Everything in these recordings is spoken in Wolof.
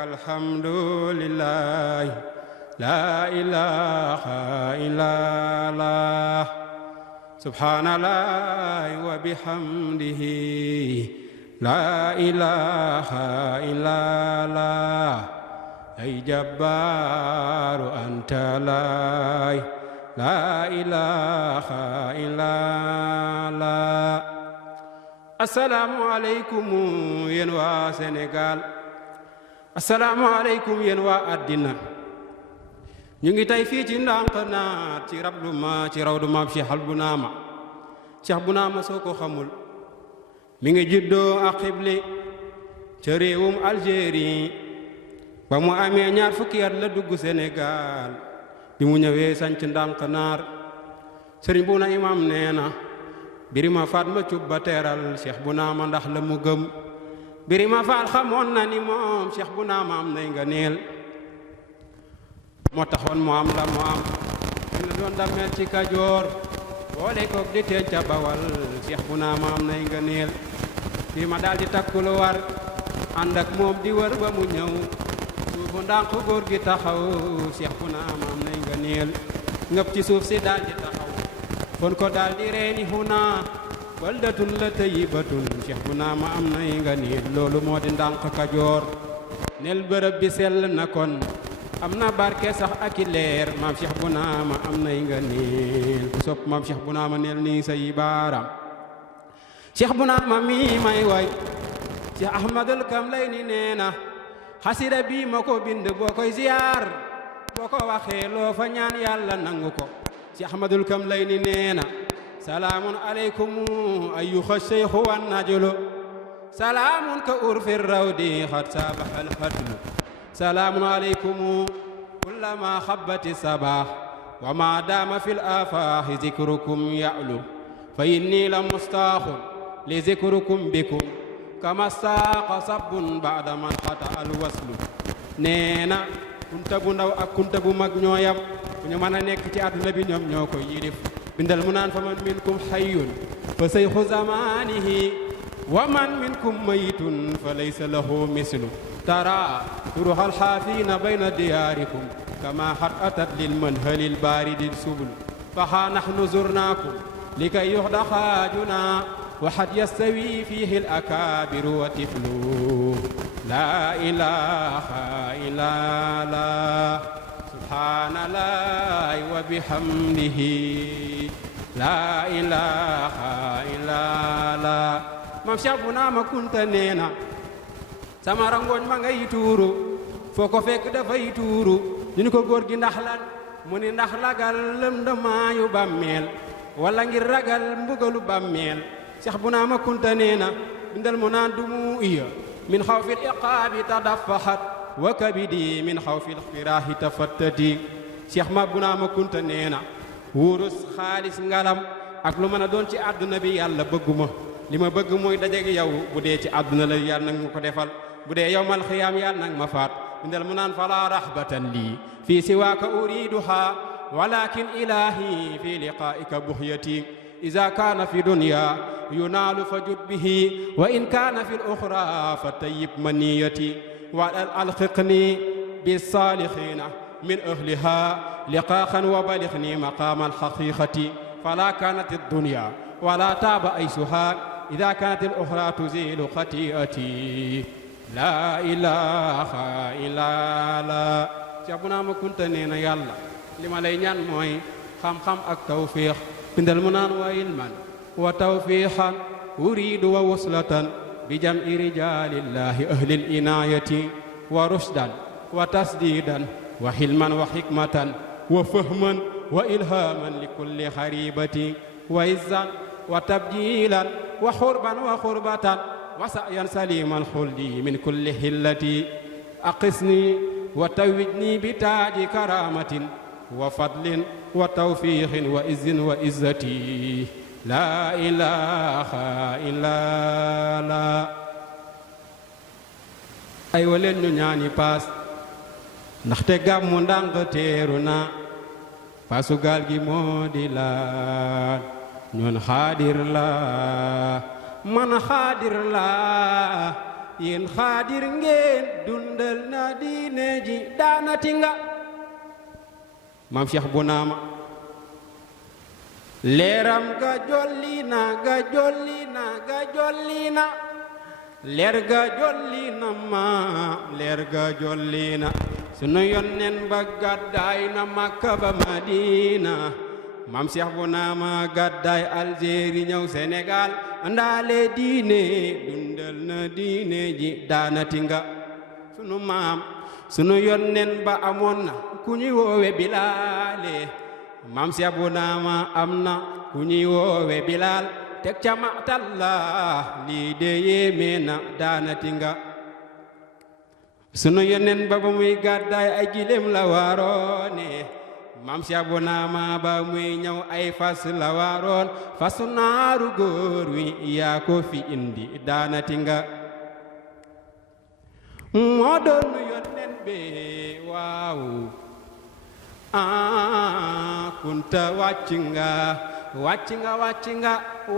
والحمد لله لا إله إلا الله سبحان الله وبحمده لا إله إلا الله أي جبار أنت لا إله إلا الله asalaamualeykum yéen waa Sénégal asalaamualeykum yéen waa àddina ñu ngi tey fii ci Ndànk-Naar ci rawdu maam Cheikh bu Naama soo ko xamul mi ngi juddoo ak xibli ca réewum Algérie ba mu amee 20 fukki at la dugg Sénégal bi mu ñëwee sanc Ndànk-Naar sëriñ bu na imam nee na Birima Faat ma cubba teeral Cheikh bu Naama ndax la mu gëm Birima Faat xamoon na ni moom Cheikh bu Naama am nay nga neel moo taxoon mu am la mu am ñu la doon damel ci Kajoor boole koog di teen ca Bawal Cheikh bu Naama am nay nga neel Birima daal di takku lu war ànd ak moom di wër ba mu ñëw suufu ndànk góor gi taxaw Cheikh bu Naama am nay nga neel ngëp ci suuf si daal di taxaw kon ko daal di reeni huna baldatun la tayyibatun Cheikh bu Naama am nay nga niil loolu moo di Ndànk Kajoor nel bërëb bi sell na kon am na barke sax ak i leer maam Cheikh bu Naama am nay nga niil ku sopp maam Cheikh bu Naama neel nii say baaram Cheikh bu Naama mi may way Cheikh Ahmadul Kamlayni nee na xasida bi ma ko bind boo koy ziyaar boo ko waxee loo fa ñaan yàlla nangu ko ci Ahmadul Kamlayni nee na salaamun aleykum ayyuha sheykhu wan najlu salaamun ka urfi rawdi xat sabaxal xatlu salaamun aleykum kullama xabbati sabaax wa ma daama fi l afaaxi zikrukum ya'lu fa inni la mustaaxun li zikrukum bikum kama staaqa sabbun baada man xata al waslu nee na kunta bu ndaw ak kunta bu mag ñooyam fu ñu mën a nekk ci àdduna bi ñoom ñoo koy yilif bindal mu naan fa man minkum hayyun fa sayxu zamanihi wa man minkum mayitun fa laysa lahu mislu tara turuxal xaafiina bayna diyaarikum kama xat atat lil manhalil baaridil subul fa xaa naxnu zurnaakum likay yuxda xaajuna wa xat yastawi fiihi l akaabiru wa tiflu laa ilaha illa allah subhaanallahi wa bihamdihi laa ilaha illa allah maam Cheikh bu Naama Kunta nee na sama rangooñ ma ngay tuuru foo ko fekk dafay tuuru ñu ni ko góor gi ndax lan mu ni ndax ragal lëndamaayu bàmmeel wala ngir ragal mbugalu bàmmeel Cheikh bu Naama Kunta nee na bindal mu naan du mu iya min xawfil iqaabi tadaffaxat wa kabidi min xawfil xiraahi tafattati Cheikh bu Naama Kunta nee na wurus xaalis ngalam ak lu mën a doon ci àdduna bi yàlla bëgguma li ma bëgg mooy dajeg yow bu dee ci àdduna la yàlla nag ma ko defal bu dee yawmal xiyaam yàlla nag ma faat bindal mu naan fala rahbatan lii fii siwaaka uriduha walakin ilahi fi liqaa'ika buhyati iza kaana fi dunya yunaalu fa jud bihi wa in kaana fi l-uxra fa tayyib maniyati wa alxiqni bis-saalixiina min ahliha liqaaxan wa balixni maqaama al-xaqiiqati falaa kaanat ad-dunya wala taaba aysuha ida kaanat al-uxra tuziilu xati'ati laa ilaaha illaa Allah Cheikh bu Naama Kunta nee na yàlla li ma lay ñaan mooy xam-xam ak tawfiix bindal mu naan wa ilman wa tawfiixan uriidu wa wuslatan bi jam'i rijaalillahi ahlil inaayati wa rushdan wa tasdiidan wa xilman wa xikmatan wa fahman wa ilhaaman li kulli xaribati wa izzan wa tabjiilan wa xurban wa xurbatan wa sa'yan saliimal xuldi min kulli xillati aqisni wa tawwijni bi taaji karaamatin wa fadlin wa tawfiixin wa izzin wa izzati laa ilaaha illaa Allah ay wa leen ñu ñaani paas ndaxte gàmmu ndànk teeru na paasu gaal gi moo di laat ñun xaadir la man xaadir la yéen xaadir ngeen dundal na diine ji daanati nga maam Cheikh bu naama leeram ga jolli na ga jolli na ga jolli na leer ga jolli na ma leer ga jolli na sunu yonnen ba gàddaay na Makka ba Madina maam Cheikh bu naama gàddaay Algérie ñëw Sénégal andaale diine dundal na diine ji daanati nga sunu maam sunu yonnen ba amoon na ku ñuy woowe Bilaale maam Cheikh bu naama am na ku ñuy woowe Bilaal teg ca matalla lii de yéeme na daanati nga sunu yonnen ba muy gàddaay ay gileem la waaroone maam Cheikh bu naama ba muy ñëw ay fas la waaroon fasu naaru góor wi yaa ko fi indi daanati nga moo doon yonnen be waaw kunta wàcc nga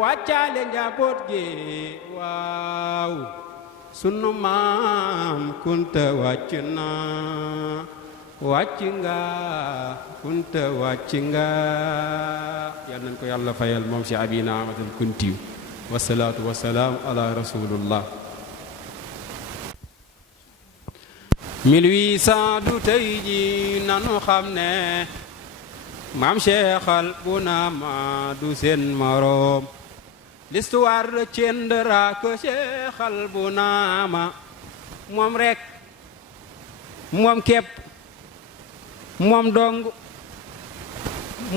wàccaale njaboot gi waaw sunu maam kunta wàcc na kunta wàcc nga yal nañ ko yàlla fayal moom si abina amatul kuntiw wasalaatu wasalaam ala rasulullah 1800 du tey ji nanu xam ne maam Cheikhal bu naama du seen moroom l'histoire retiendra que Cheikhal bu naama moom rek moom képp moom dong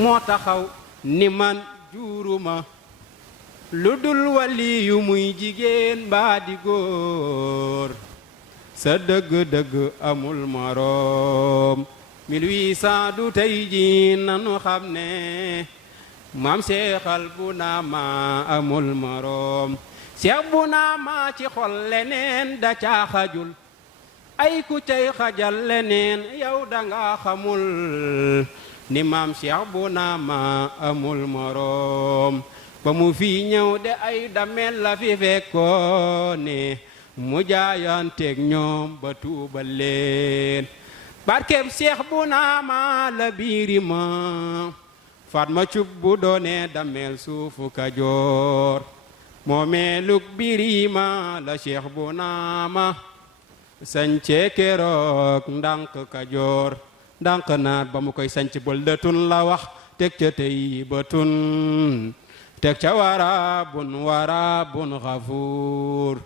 moo taxaw ni man juuruma lu dul waliyu muy jigéen mbaa di góor sa dëgg-dëgg amul moroom 1800 du tey ji nanu xam ne maam Cheikhal bu naama amul moroom Cheikh bu naama ci xol leneen da caa xajul ay ku cay xajal leneen yow danga xamul ni maam Cheikh bu naama amul moroom ba mu fi ñëw de ay damel la fi fekkoone mu jaayanteeg ñoom ba tuubal leen barkeem Cheikh bu naama la biirima Fatma cub bu doone damel suufu Kajoor moomeeluk biirima la Cheikh bu naama sañce keroog ndànk Kajoor ndànk naat ba mu koy sañc bël dëtun la wax teg ca tey bëtun teg ca warabun xafuur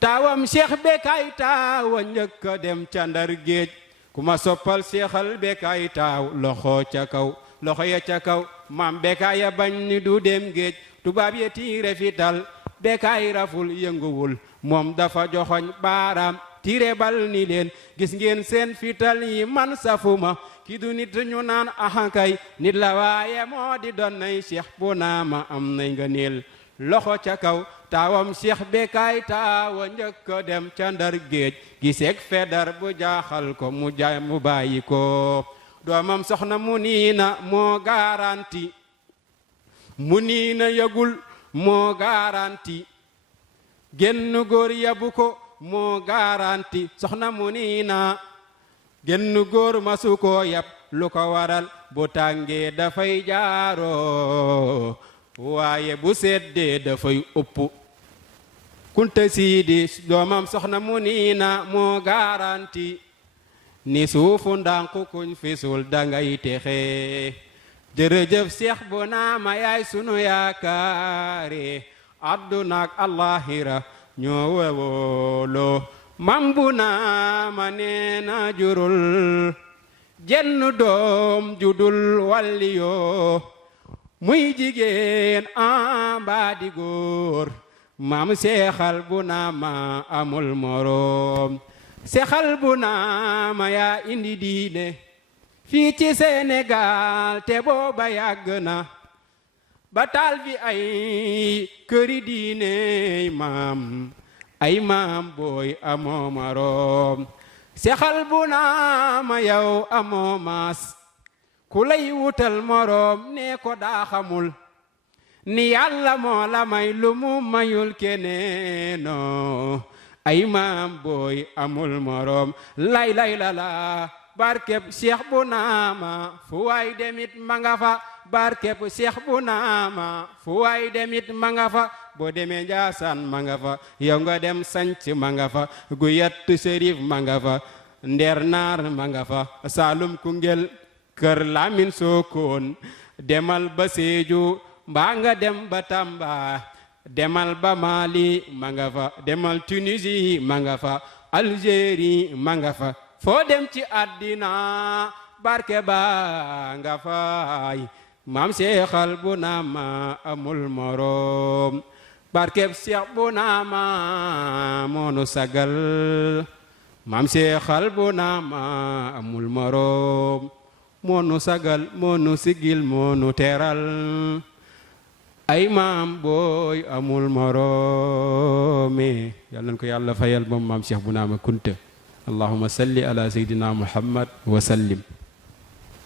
taawam Cheikh Bekay taawa njëkk a dem ca Ndar géej ku ma soppal Cheikhal Bekay taaw loxo ca kaw loxo ya ca kaw maam Bekay ya bañ ni du dem géej tubaab ye tiire fital Bekay raful yënguwul moom dafa joxoñ baaraam tiire bal ni leen gis ngeen seen fital yi man safuma ki du nit ñu naan ahankay nit la waaye moo di doon nay Cheikh bu naama am nay nga niil loxo ca kaw taawam Cheikh Bekay taawa njëkk dem ca Ndar géej giseeg fedar bu jaaxal ko mu bàyyi ko doomam soxna Muniina moo garanti Muniina yëgul moo garanti genn góor yabu ko moo garanti soxna Muniina genn góor masu ko yab lu ko waral bu tàngee dafay jaaroo waaye bu seddee dafay ëpp kunta siidi doomam soxna Muniina moo garanti ni suufu ndànku kuñ fisul dangay texe jërëjëf Cheikh bu naama yaay sunu yaakaare àdduna ak àllaaxira ñoo wewolo mam bu naama neena jurul jenn doom judul walliyoo muy jigéen mbaa di góor maam Cheikhal bu naama amul moroom Cheikhal bu naama yaa indi diine fii ci Sénégal te booba yàgg na ba taal bi ay këri diine maam ay maam booy amoo moroom Cheikhal bu naama yow amoo maas ku lay wutal moroom nee ko daa xamul ni yàlla moo la may lu mu mayul keneeno ay maam booy amul morom lay la la barkeb Cheikh bu naama fu waay demit ma nga fa barkeb Cheikh bu naama fu waay demit ma nga fa boo demee Njaasaan ma nga fa yow nga dem sanc ma nga fa gu yett Sërif ma nga fa Nder Naar ma nga fa Saalum Koungheul Kër Lamin Sokone demal ba Sédhiou mbaa nga dem ba Tamba demal ba Mali ma nga fa demal Tunisie ma nga fa Algérie ma nga fa foo dem ci àddina barke ba nga fay maam seexal bu naama amul morom barkeb Seex bu naama moonu sagal maam seexal bu naama amul morom moonu sagal moonu sigil moonu teral ay maam booy amul moroome yàlla na ko yàlla fayal moom maam Cheikh bu naama Kunta allahumma salli ala sayyidina Muhammad wa sallim